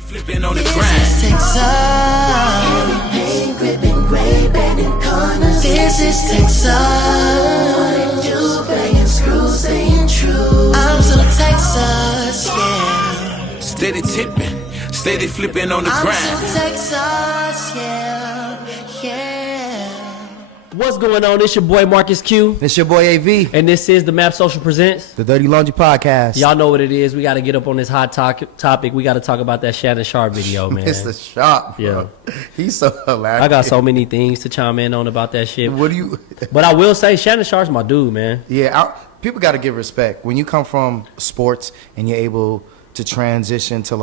Flipping on the grind. This is Texas. Gripping, gray, bending corners. This is Texas. Banging screws, staying true. I'm so Texas, yeah. Steady tipping, steady flipping on the grind. I'm so Texas, yeah. What's going on? It's your boy Marcus Q. It's your boy AV. And this is the Map Social Presents the Dirty Laundry Podcast. Y'all know what it is. We got to get up on this hot topic. We got to talk about that Shannon Sharpe video, man. Mr. Sharpe, bro. Yeah. He's so hilarious. I got so many things to chime in on about that shit. What do you... But I will say Shannon Sharpe's my dude, man. Yeah, people got to give respect. When you come from sports and you're able to transition to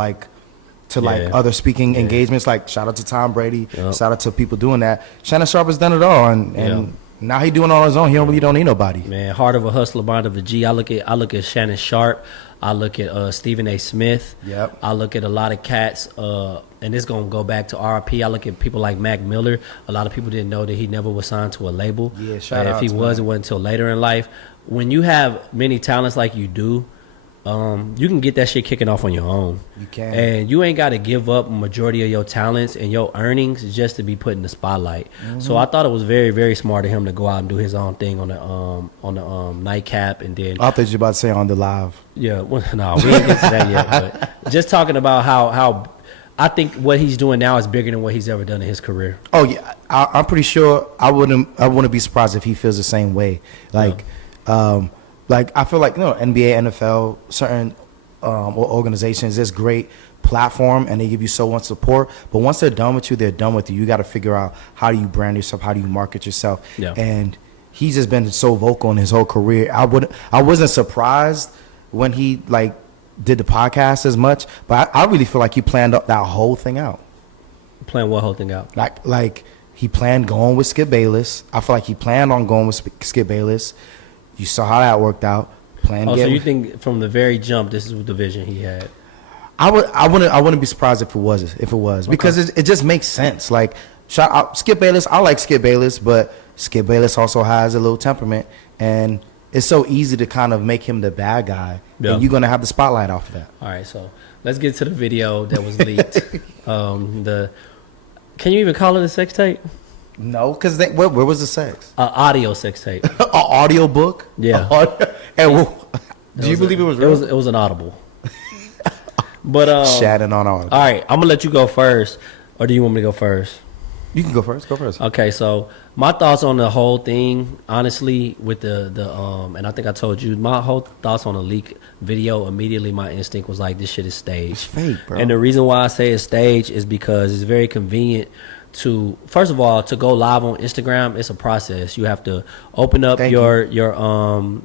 other speaking engagements, like shout out to Tom Brady, shout out to people doing that. Shannon Sharpe has done it all, and now he doing it on his own. He really don't need nobody. Man, heart of a hustler, mind of a G. I look at Shannon Sharpe. I look at Stephen A. Smith. Yep. I look at a lot of cats, and it's gonna go back to RP. I look at people like Mac Miller. A lot of people didn't know that he never was signed to a label. Yeah, shout out. If he was, it wasn't until later in life. When you have many talents like you do, you can get that shit kicking off on your own. You can. And you ain't got to give up a majority of your talents and your earnings just to be put in the spotlight. Mm-hmm. So I thought it was very, very smart of him to go out and do his own thing on the nightcap, and then I thought you were about to say on the live. Yeah, well, no, we didn't get to that yet. But just talking about how I think what he's doing now is bigger than what he's ever done in his career. Oh yeah, I'm pretty sure I wouldn't be surprised if he feels the same way. Like I feel like, NBA, NFL, certain organizations, there's great platform and they give you so much support. But once they're done with you, they're done with you. You got to figure out how do you brand yourself, how do you market yourself. Yeah. And he's just been so vocal in his whole career. I wasn't surprised when he did the podcast as much, but I really feel like he planned that whole thing out. Plan what whole thing out? Like he planned going with Skip Bayless. I feel like he planned on going with Skip Bayless. You saw how that worked out. So you think from the very jump, this is the vision he had? I wouldn't be surprised if it was because it just makes sense. Like shout out Skip Bayless. I like Skip Bayless, but Skip Bayless also has a little temperament, and it's so easy to kind of make him the bad guy, and you're gonna have the spotlight off of that. All right, so let's get to the video that was leaked. Can you even call it a sex tape? No, because where was the sex? Audio sex tape. An audio book? Yeah. Do you believe it was real? It was an audible. But Shannon on audible. All right, I'm gonna let you go first, or do you want me to go first? You can go first. Go first. Okay, so my thoughts on the whole thing, honestly, with the and I think I told you my whole thoughts on the leak video. Immediately, my instinct was like, this shit is staged. It's fake, bro. And the reason why I say it's staged is because it's very convenient. First of all, to go live on Instagram, it's a process. You have to open up your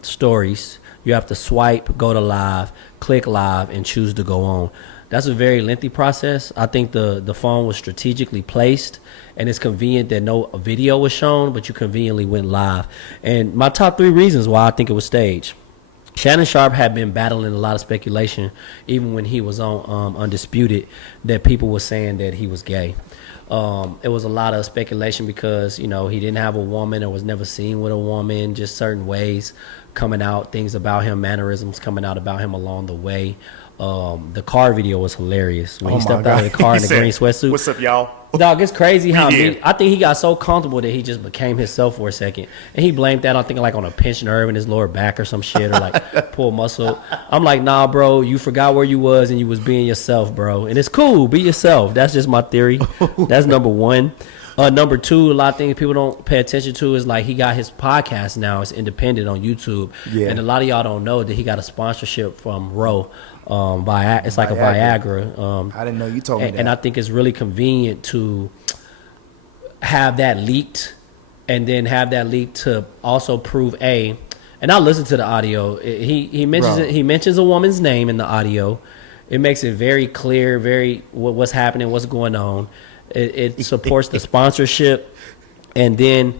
stories. You have to swipe, go to live, click live, and choose to go on. That's a very lengthy process. I think the phone was strategically placed, and it's convenient that no video was shown, but you conveniently went live. And my top 3 reasons why I think it was staged. Shannon Sharpe had been battling a lot of speculation, even when he was on Undisputed, that people were saying that he was gay. It was a lot of speculation because, he didn't have a woman or was never seen with a woman, just certain ways coming out, things about him, mannerisms coming out about him along the way. The car video was hilarious. When he stepped out of the car in the green sweatsuit. What's up, y'all? Dog, it's crazy how I think he got so comfortable that he just became himself for a second. And he blamed that, I think, on a pinched nerve in his lower back or some shit, or pulled muscle. I'm like, nah, bro, you forgot where you was and you was being yourself, bro. And it's cool, be yourself. That's just my theory. That's number 1. Number 2, a lot of things people don't pay attention to is he got his podcast now. It's independent on YouTube. Yeah. And a lot of y'all don't know that he got a sponsorship from Roe. It's like Viagra. a Viagra. I didn't know you told me that. And I think it's really convenient to have that leaked, and then have that leaked to also prove and I listened to the audio. He mentions a woman's name in the audio. It makes it very clear, what's happening, what's going on. It supports the sponsorship, and then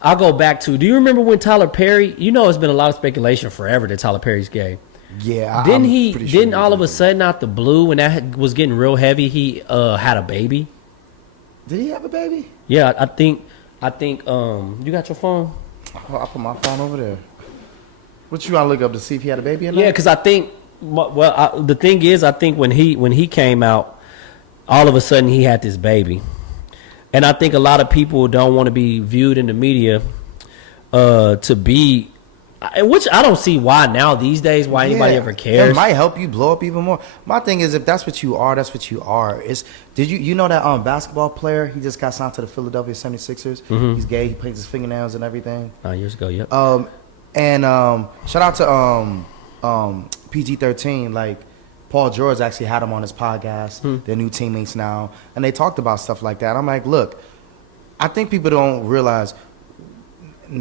I'll go back to. Do you remember when Tyler Perry? It's been a lot of speculation forever that Tyler Perry's gay. Yeah, Didn't all of a sudden, out the blue, when that was getting real heavy, he had a baby? Did he have a baby? Yeah, I think. You got your phone? Oh, I put my phone over there. What you want to look up to see if he had a baby or not? Yeah, because I think. The thing is, I think when he came out, all of a sudden he had this baby. And I think a lot of people don't want to be viewed in the media to be, which I don't see why now these days, why anybody ever cares. It might help you blow up even more. My thing is, if that's what you are, that's what you are. Did you know that basketball player, he just got signed to the Philadelphia 76ers? Mm-hmm. He's gay, he paints his fingernails and everything. 9 years ago, yep. And shout out to PG-13, like Paul George actually had him on his podcast. They're new teammates now, and they talked about stuff like that. I'm like, look, I think people don't realize, I'm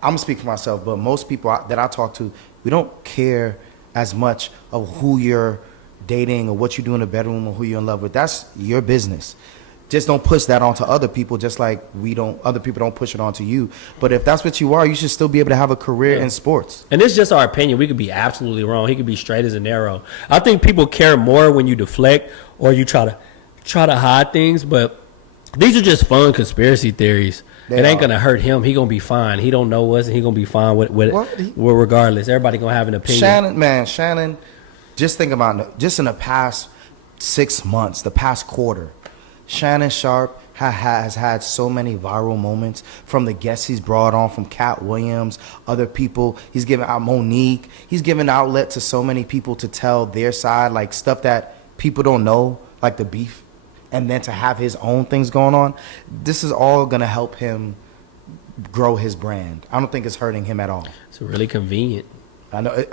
gonna speak for myself, but most people that I talk to, we don't care as much of who you're dating or what you do in the bedroom or who you're in love with. That's your business. Just don't push that onto other people, just like other people don't push it onto you. But if that's what you are, you should still be able to have a career in sports. And this is just our opinion. We could be absolutely wrong. He could be straight as an arrow. I think people care more when you deflect or you try to hide things, but these are just fun conspiracy theories. It ain't gonna hurt him. He gonna be fine. He don't know us, and he gonna be fine with regardless. Everybody gonna have an opinion. Shannon, just think about it. Just in the past 6 months, the past quarter, Shannon Sharpe has had so many viral moments from the guests he's brought on, from Cat Williams, other people. He's given out Monique. He's given outlet to so many people to tell their side, like stuff that people don't know, like the beef. And then to have his own things going on, this is all going to help him grow his brand. I don't think it's hurting him at all. It's really convenient. I know.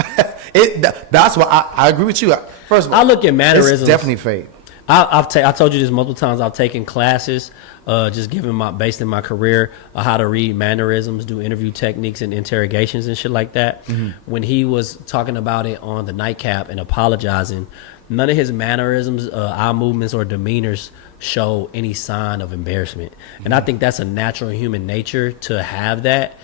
That's why I agree with you. First of all, I look at mannerisms. It's definitely fake. I told you this multiple times. I've taken classes, just based in my career, how to read mannerisms, do interview techniques and interrogations and shit like that. Mm-hmm. When he was talking about it on the nightcap and apologizing, none of his mannerisms, eye movements, or demeanors show any sign of embarrassment. And I think that's a natural human nature to have that.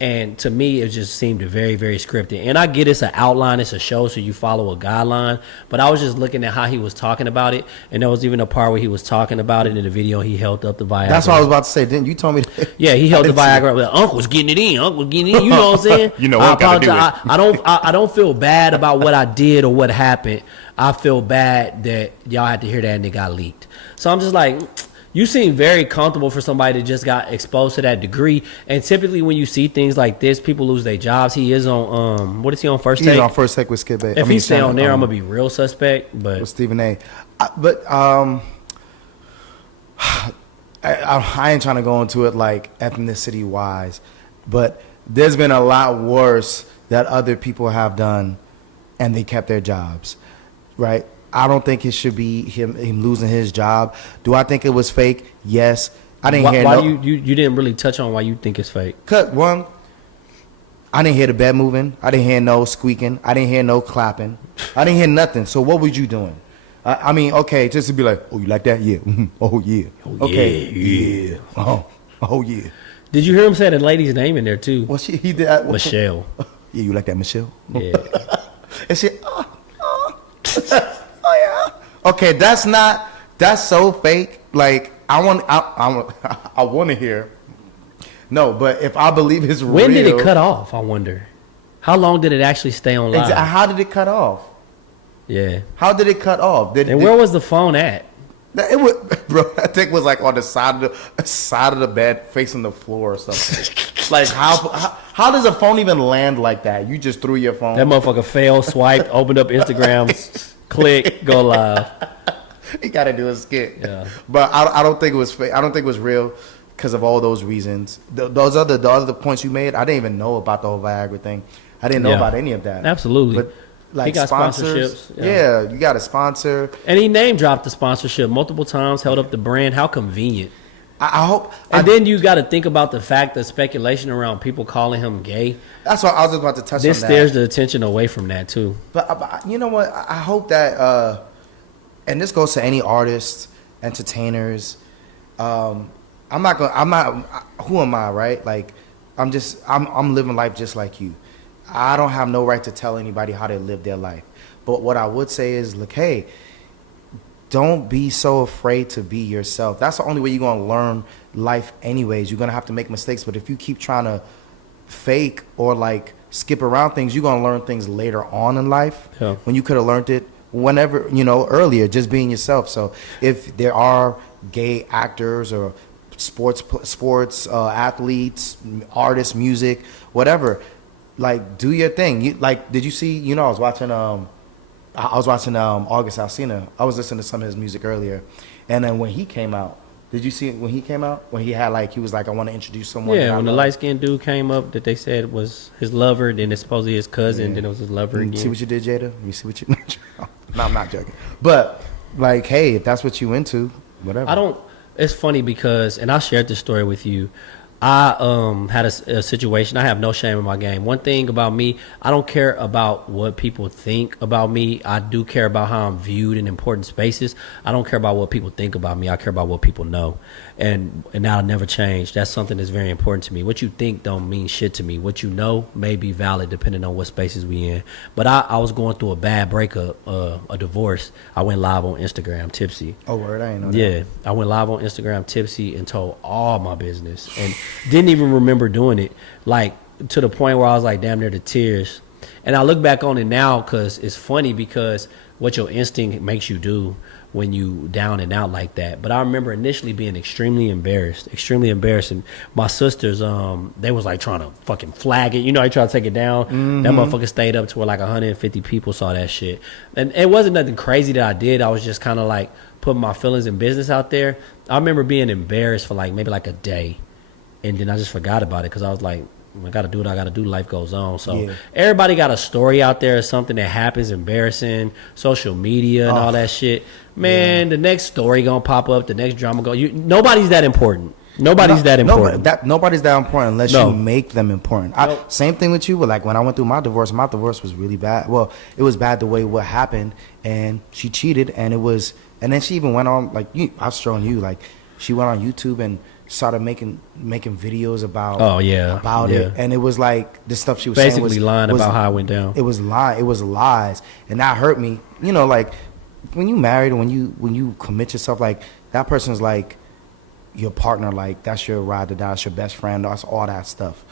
And to me, it just seemed very, very scripted. And I get it's an outline, it's a show, so you follow a guideline. But I was just looking at how he was talking about it. And there was even a part where he was talking about it in the video. He held up the Viagra. That's what I was about to say. Didn't you told me that? Yeah, he held the Viagra. Well, Uncle's getting it in. Uncle's getting it in. You know what I'm saying? You know what I apologize. I don't feel bad about what I did or what happened. I feel bad that y'all had to hear that and it got leaked. So I'm just like, you seem very comfortable for somebody that just got exposed to that degree. And typically when you see things like this, people lose their jobs. He is on, what is he on, First Take? He's on First Take with Skip A. If he stay on there, I'm going to be real suspect. But with Stephen A. I ain't trying to go into it like ethnicity-wise, but there's been a lot worse that other people have done and they kept their jobs, right? I don't think it should be him losing his job. Do I think it was fake? Yes. I didn't hear why you didn't really touch on why you think it's fake. Cut one. I didn't hear the bed moving. I didn't hear no squeaking. I didn't hear no clapping. I didn't hear nothing. So what was you doing? I mean, okay, just to be like, oh, you like that? Yeah. Oh, yeah. Okay. Yeah. Oh, yeah. Did you hear him say the lady's name in there too? Well, he did. Michelle. Yeah, you like that, Michelle? Yeah. And she, oh yeah. Okay, that's so fake. Like I want to hear. No, but if I believe it's real. When did it cut off? I wonder. How long did it actually stay on live? How did it cut off? Yeah. How did it cut off? Where was the phone at? It was, bro. I think it was like on the side of the bed, facing the floor or something. Like how does a phone even land like that? You just threw your phone. That motherfucker failed, swiped, opened up Instagram, click, go live. He got to do a skit. Yeah. But I don't think it was fake. I don't think it was real because of all those reasons. The other points you made, I didn't even know about the whole Viagra thing. I didn't know about any of that. Absolutely. But like he got sponsors, sponsorships. Yeah, you got a sponsor. And he name dropped the sponsorship multiple times, held up the brand. How convenient. I hope. And then you got to think about the fact that speculation around people calling him gay. That's what I was just about to touch on. This steers the attention away from that too. But you know what? I hope that, and this goes to any artists, entertainers. Who am I, right? Like, I'm living life just like you. I don't have no right to tell anybody how they live their life. But what I would say is, look, hey, don't be so afraid to be yourself. That's the only way you're going to learn life anyways. You're going to have to make mistakes. But if you keep trying to fake or like skip around things, you're going to learn things later on in life when you could have learned it whenever, earlier, just being yourself. So if there are gay actors or sports athletes, artists, music, whatever, like, do your thing. Did you see, I was watching August Alsina. I was listening to some of his music earlier, and then when he came out, did you see it when he came out? When he was like, I want to introduce someone. Yeah, when the light-skinned dude came up that they said was his lover, then it's supposedly his cousin, then it was his lover again. You see what you did, Jada? You see what you... No, I'm not joking. But, like, hey, if that's what you into, whatever. It's funny because, and I shared this story with you, I had a situation. I have no shame in my game. One thing about me, I don't care about what people think about me. I do care about how I'm viewed in important spaces. I don't care about what people think about me. I care about what people know. And that'll never change. That's something that's very important to me. What you think don't mean shit to me. What you know may be valid depending on what spaces we in. But I was going through a bad breakup, a divorce. I went live on Instagram tipsy. Oh, word? I ain't know that. Yeah, I went live on Instagram tipsy and told all my business. And didn't even remember doing it, like, to the point where I was like damn near to tears. And I look back on it now because it's funny because what your instinct makes you do when you down and out like that. But I remember initially being extremely embarrassed. And my sisters, they was like trying to fucking flag it. They tried to take it down. Mm-hmm. That motherfucker stayed up to where like 150 people saw that shit. And it wasn't nothing crazy that I did. I was just kind of like putting my feelings and business out there. I remember being embarrassed for like maybe like a day. And then I just forgot about it because I was like, I got to do what I got to do. Life goes on. So everybody got a story out there or something that happens, embarrassing, social media and all that shit. Man, the next story going to pop up, the next drama nobody's that important. Nobody's that important unless you make them important. Same thing with you. But like when I went through my divorce was really bad. Well, it was bad the way what happened, and she cheated, and then she even went on, like, I was showing you, like, she went on YouTube and started making videos about it, and it was like the stuff she was basically saying lying about how it went down. It was lies, and that hurt me. Like when you married, when you commit yourself, like that person's like your partner, like that's your ride or die, that's your best friend, that's all that stuff,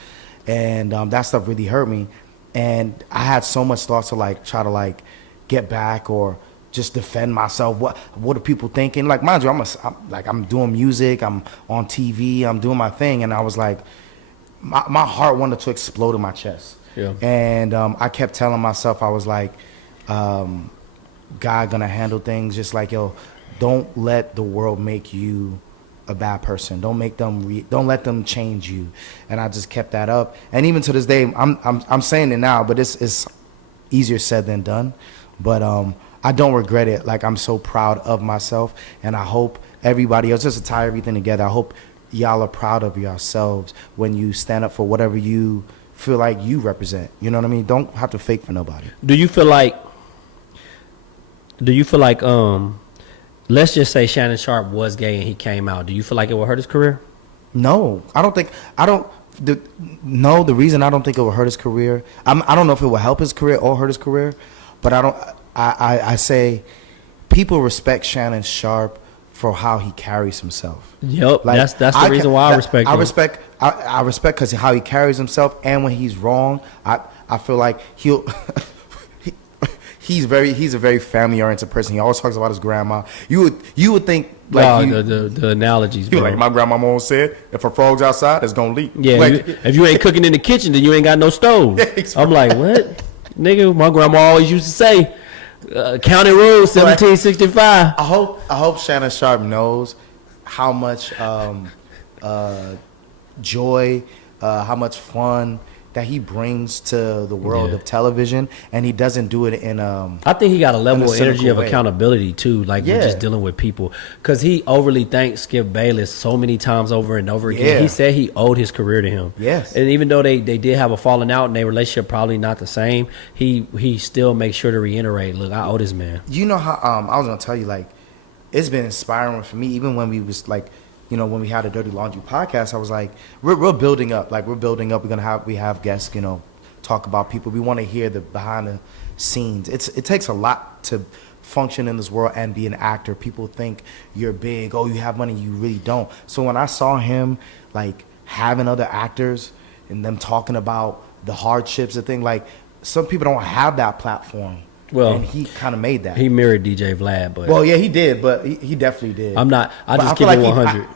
and that stuff really hurt me, and I had so much thoughts to like try to like get back or just defend myself. What are people thinking? Like, mind you, I'm doing music, I'm on TV, I'm doing my thing, and I was like, my heart wanted to explode in my chest. Yeah. And I kept telling myself, I was like, God gonna handle things. Just like, yo, don't let the world make you a bad person. Don't let them change you. And I just kept that up. And even to this day, I'm saying it now, but it's easier said than done. But I don't regret it. Like, I'm so proud of myself, and I hope everybody else, just to tie everything together, I hope y'all are proud of yourselves when you stand up for whatever you feel like you represent. You know what I mean? Don't have to fake for nobody. Do you feel like let's just say Shannon Sharpe was gay and he came out, do you feel like it would hurt his career? No, the reason I don't think it will hurt his career, I don't know if it will help his career or hurt his career, but I say people respect Shannon Sharpe for how he carries himself. Yep, like, that's the reason why I respect him. I respect because how he carries himself, and when he's wrong, I feel like he's a very family oriented person. He always talks about his grandma. You would think like the analogies. Bro. Like my grandma always said, if a frog's outside, it's gonna leak. Yeah, like, if you ain't cooking in the kitchen, then you ain't got no stove. I'm like, what, nigga? My grandma always used to say, County Road 1765. I hope Shannon Sharpe knows how much joy, how much fun that he brings to the world of television, and he doesn't do it in I think he got a level of energy of accountability too, like just dealing with people, because he overly thanked Skip Bayless so many times over and over again. He said he owed his career to him. Yes. And even though they did have a falling out and their relationship probably not the same, he still makes sure to reiterate, look, I owe this man. You know how I was gonna tell you, like, it's been inspiring for me, even when we was like, you know, when we had a Dirty Laundry podcast, I was like, we're building up. Like, we're building up. We have guests, you know, talk about people. We want to hear the behind the scenes. It takes a lot to function in this world and be an actor. People think you're big. Oh, you have money. You really don't. So when I saw him, like, having other actors and them talking about the hardships and thing, like, some people don't have that platform. Well, and he kind of made that. He mirrored DJ Vlad, but well, yeah, he did, but he definitely did. I'm not. I But just feel keep it he- 100.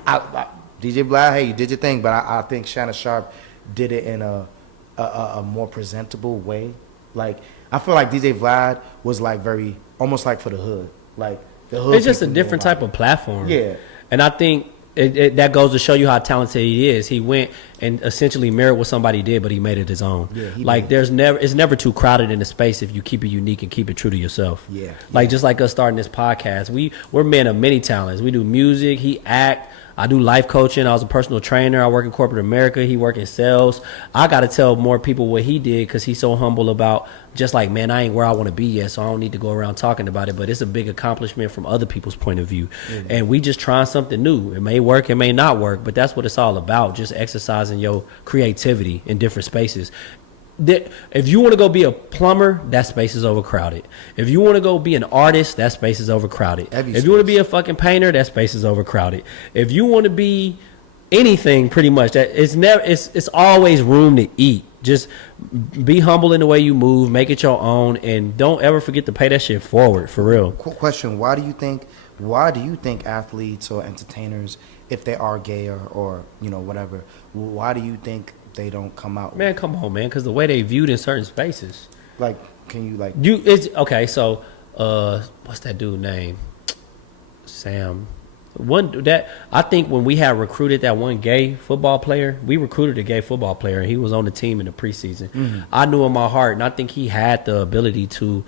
DJ Vlad, hey, you did your thing, but I think Shannon Sharpe did it in a more presentable way. Like I feel like DJ Vlad was like very almost like for the hood, like the hood. It's just a people different knew about type of platform. Yeah. And I think that goes to show you how talented he is. He went and essentially mirrored what somebody did, but he made it his own. Yeah, he like did. it's never too crowded in the space if you keep it unique and keep it true to yourself. Yeah, Like just like us starting this podcast, we're men of many talents. We do music, he act. I do life coaching. I was a personal trainer. I work in corporate America. He work in sales. I got to tell more people what he did because he's so humble about just like, man, I ain't where I want to be yet, so I don't need to go around talking about it. But it's a big accomplishment from other people's point of view. Mm-hmm. And we just trying something new. It may work, it may not work, but that's what it's all about, just exercising your creativity in different spaces. If you want to go be a plumber, that space is overcrowded. If you want to go be an artist, that space is overcrowded. If you want to be a fucking painter, that space is overcrowded. If you want to be anything, pretty much, that it's always room to eat. Just be humble in the way you move, make it your own, and don't ever forget to pay that shit forward, for real. Question: Why do you think athletes or entertainers, if they are gay or whatever, why do you think they don't come out? Man, come on, man, because the way they viewed in certain spaces. Like, can you like? It's okay. So, what's that dude's name? Sam. I think when we had recruited that one gay football player, we recruited a gay football player, and he was on the team in the preseason. Mm-hmm. I knew in my heart, and I think he had the ability to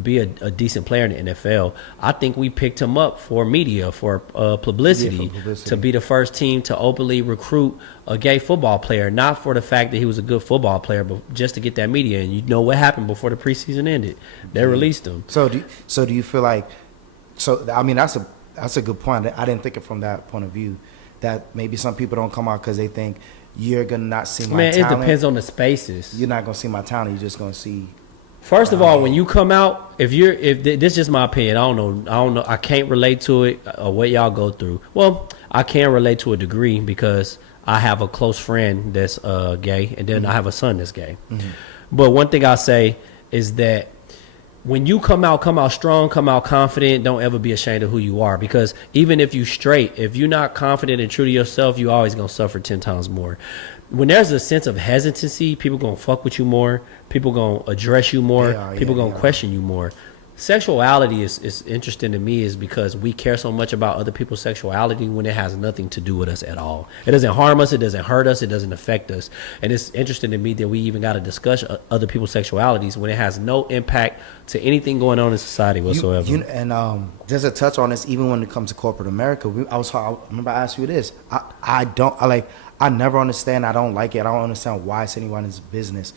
be a decent player in the NFL. I think we picked him up for media, for publicity, to be the first team to openly recruit a gay football player, not for the fact that he was a good football player, but just to get that media. And you know what happened before the preseason ended? They released him. So do you feel like? So I mean, that's a good point. I didn't think it from that point of view. That maybe some people don't come out because they think you're gonna not see my talent. Man, it depends on the spaces. You're not gonna see my talent. You're just gonna see. First of all, when you come out, if this is just my opinion, I don't know, I can't relate to it or what y'all go through. Well, I can relate to a degree because I have a close friend that's gay, and then I have a son that's gay. Mm-hmm. But one thing I say is that when you come out strong, come out confident. Don't ever be ashamed of who you are, because even if you straight, if you're not confident and true to yourself, you always gonna suffer 10 times more. When there's a sense of hesitancy, people gonna fuck with you more. People gonna address you more. People gonna question you more. Sexuality is interesting to me, is because we care so much about other people's sexuality when it has nothing to do with us at all. It doesn't harm us. It doesn't hurt us. It doesn't affect us. And it's interesting to me that we even got to discuss other people's sexualities when it has no impact to anything going on in society whatsoever. There's a touch on this even when it comes to corporate America. I remember I asked you this. I never understand. I don't like it. I don't understand why it's anyone's business.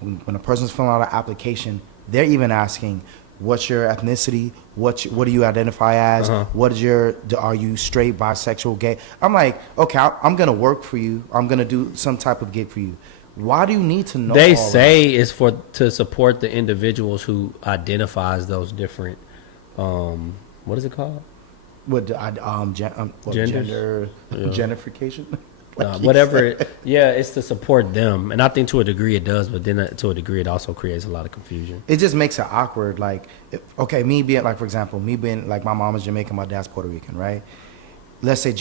When a person's filling out an application, they're even asking, what's your ethnicity? What do you identify as? Uh-huh. Are you straight, bisexual, gay? I'm like, okay, I'm gonna work for you. I'm gonna do some type of gig for you. Why do you need to know? They say it's to support the individuals who identifies those different. What is it called? Gentrification. Whatever. It's to support them, and I think to a degree it does, but then to a degree it also creates a lot of confusion. It just makes it awkward. Like, me being like, for example, me being like, my mom is Jamaican, my dad's Puerto Rican, right? Let's say